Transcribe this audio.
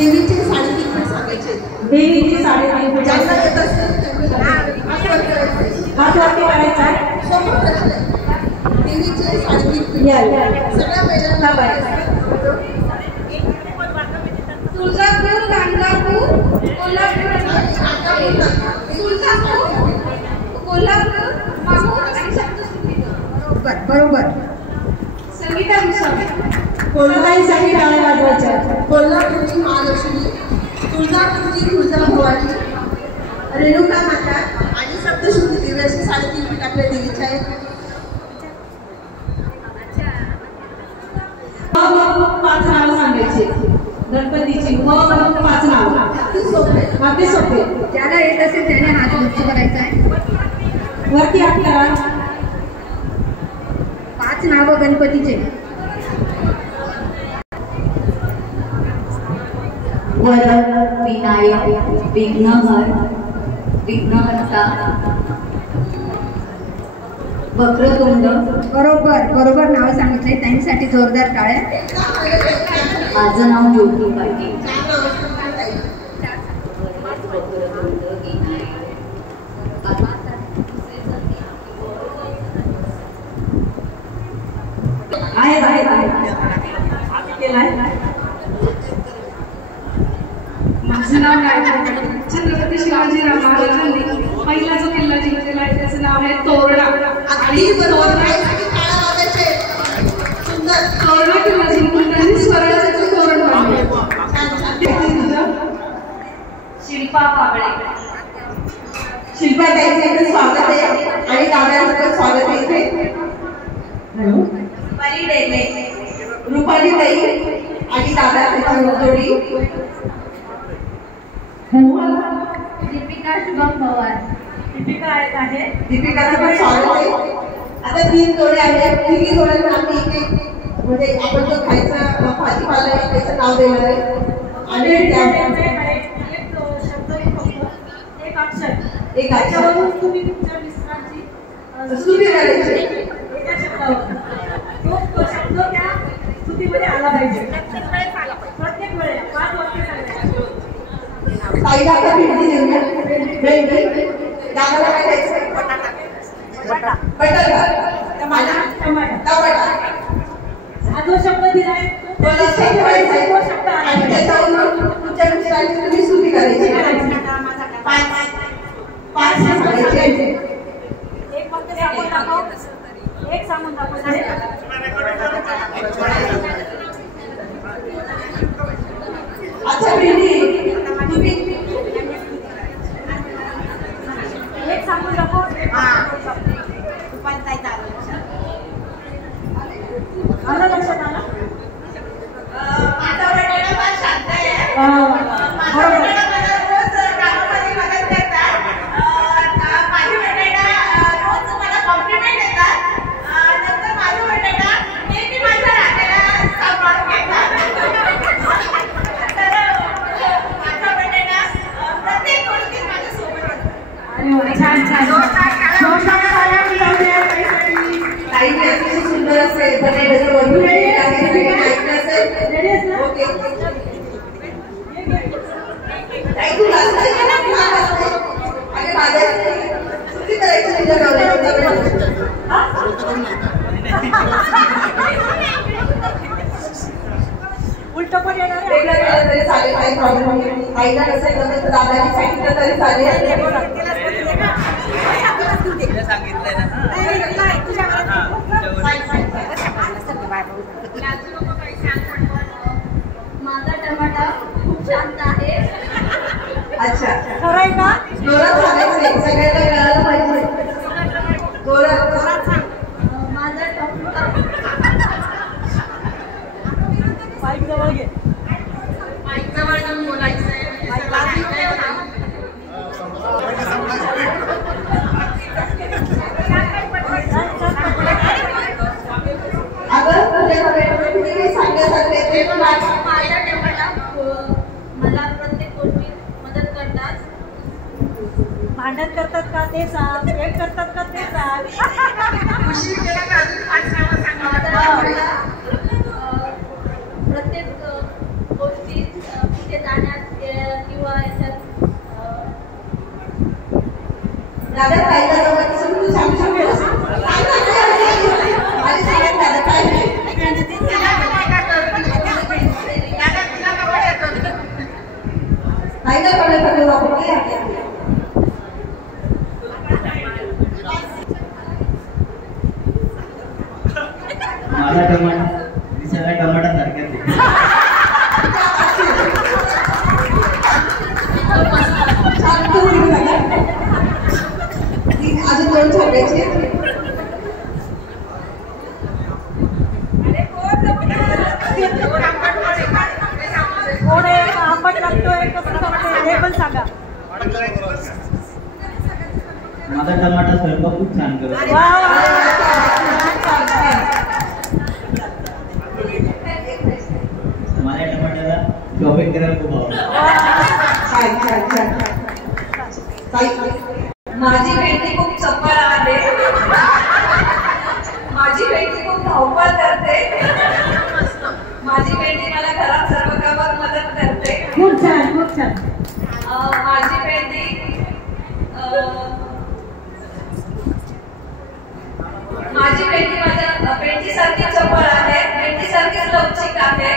देवीचे 3.5 फूट सांगायचे. देवीचे 3.5 फूट ज्यांना येत असेल हातवरती करायचा आहे. सोपा प्रश्न आहे. देवीचे 3.5 फूट सगळ्या महिलांना पाहिजे. तुळजापूर, गाणगापूर, कोल्हापूर, तुळजापूर, कोल्हापूर, माहूर आणि सप्तशृंगी. बरोबर. संगीता विषय कोणताही साठी टाळ्या वाजवायच्या. कोल्हापूरची महालक्ष्मी, तुळजापूरची तुळजाभवानी, रेणुका माता आणि सप्तशृंगी देवी असे 3.5 फूट आपल्या देवीचे आहेत. पाच नाव सांगायचे गणपतीची. 5 नाव. अगदी सोपे. ज्याला येत असेल त्याने हात उंच करायचा आहे. वरती हात करा. 5 नाव गणपतीचे. वरद, विनायक, विघ्नहर, विघ्नहर्ता, वक्रतुंड. बरोबर नाव सांगितलंय. त्यांच्यासाठी जोरदार टाळ्या. माझं नाव ज्योती पाटील. माझं नाव गायत्री. छत्रपती शिवाजीराव महाराजांनी पहिला जो किल्ला जिंकलेला आहे त्याचं नाव आहे तोरणा. आणि तोरणा किल्ला जिंकून त्यांनी स्वराज्याचं तोरण बांधलं. शिल्पा काबळे. शिल्पा ताईंचं स्वागत आहे आणि दादांचं पण स्वागत आहे इथे. रुपाली डेले. रुपाली ताई आणि दादा जोडी. दीपिका शुभम पवार. दीपिका आहे. दीपिकाचं पण स्वागत आहे. आता 3 जोड्या आहेत. 3 जोड्यांना आम्ही एक म्हणजे आपण जो खायचा भाजीपाला आहे त्याचं नाव देणार आहे. आणि एक अक्षर एक त्याच्यावरून तुम्ही तुमच्या मिस्टरांची स्तुती करायची. एका शब्दावर तो शब्द त्या स्तुतीमध्ये आला पाहिजे. प्रत्येक वेळेला 5 वाक्य सांगायचे. ताईला आता भेटी देऊया. भेंडी. दादाला काय द्यायचं? बटाटा. टमाटा. हा जो शब्द दिलाय तो लक्षात ठेवायचा आहे. आणि त्याच्यावरून तुमच्या मिस्टरांची तुम्ही स्तुती करायची. 5 सांगायचे. एक वाक्य सांगून दाखव. एक सांगून दाखव. अच्छा भेंडी तुम्ही एक सांगून दाखव. आलं लक्षात आलं. माझा बटाटा फार शांत आहे. बरोबर. माझी बटाटा रोज मला कॉम्प्लिमेंट देतात. नंतर माझा बटाटा नेहमी माझ्या राजाला सांभाळून घेतात. तर माझा बटाटा प्रत्येक गोष्टीत माझ्यासोबत असतो. छान. ताईने अतिशय सुंदर असे बटाट्याचं वरून ऐकलं असेल. ओके ताई तू लास्ट आहे ना? आणि माझ्या स्तुती करायची तुझ्या नवऱ्याला. उलट पण येणार. वेगळं केलं तरी चालेल. काही प्रॉब्लेम नाही. ताईला नसेल जमत तर दादानी सांगितलं तरी चालेल. सांगितलंय ना. माझा टमाटा खूप शांत आहे. अच्छा खरं आहे का? जोरात सांगायचं. सगळ्यांना कळायला पाहिजे. जोरात माझा टमाटा माईक जवळ घे. माईक जवळ जाऊन बोलायचं आहे. अगं तुझ्याकडे सांगण्यासारखे ते पण माझ्या टमाटा मला प्रत्येक गोष्टीत मदत करतात. भांडण करतात का ते सांग. एक करतात का ते सांग. उशीर केला का अजून 5 नावं सांगा. प्रत्येक गोष्टीत तिथे दादा पाहिलं जवळ तू सांगू शकतोस आणि सांग दादा काय फायदा पडत आपण माझा टमाटा दिसायला टमाटा सारखाच अजून दोन सांगायचे आंबट लागतोय हे पण सांगा. माझा टमाटा स्वयंपाक खूप छान करतो. माझ्या टमाट्याला शॉपिंग करायला खूप आवडतं. माझी भेटी खूप चपळ आहे. माझी भेटी खूप धावपळ करते. माझी भेटी मला घरात सर्व कामात मदत करते. खूप छान खूप छान. माझी भेटी माझी भेटी माझ्या भेटीसारखी चपळ आहे. भेटीसारखीच लवचिक आहे.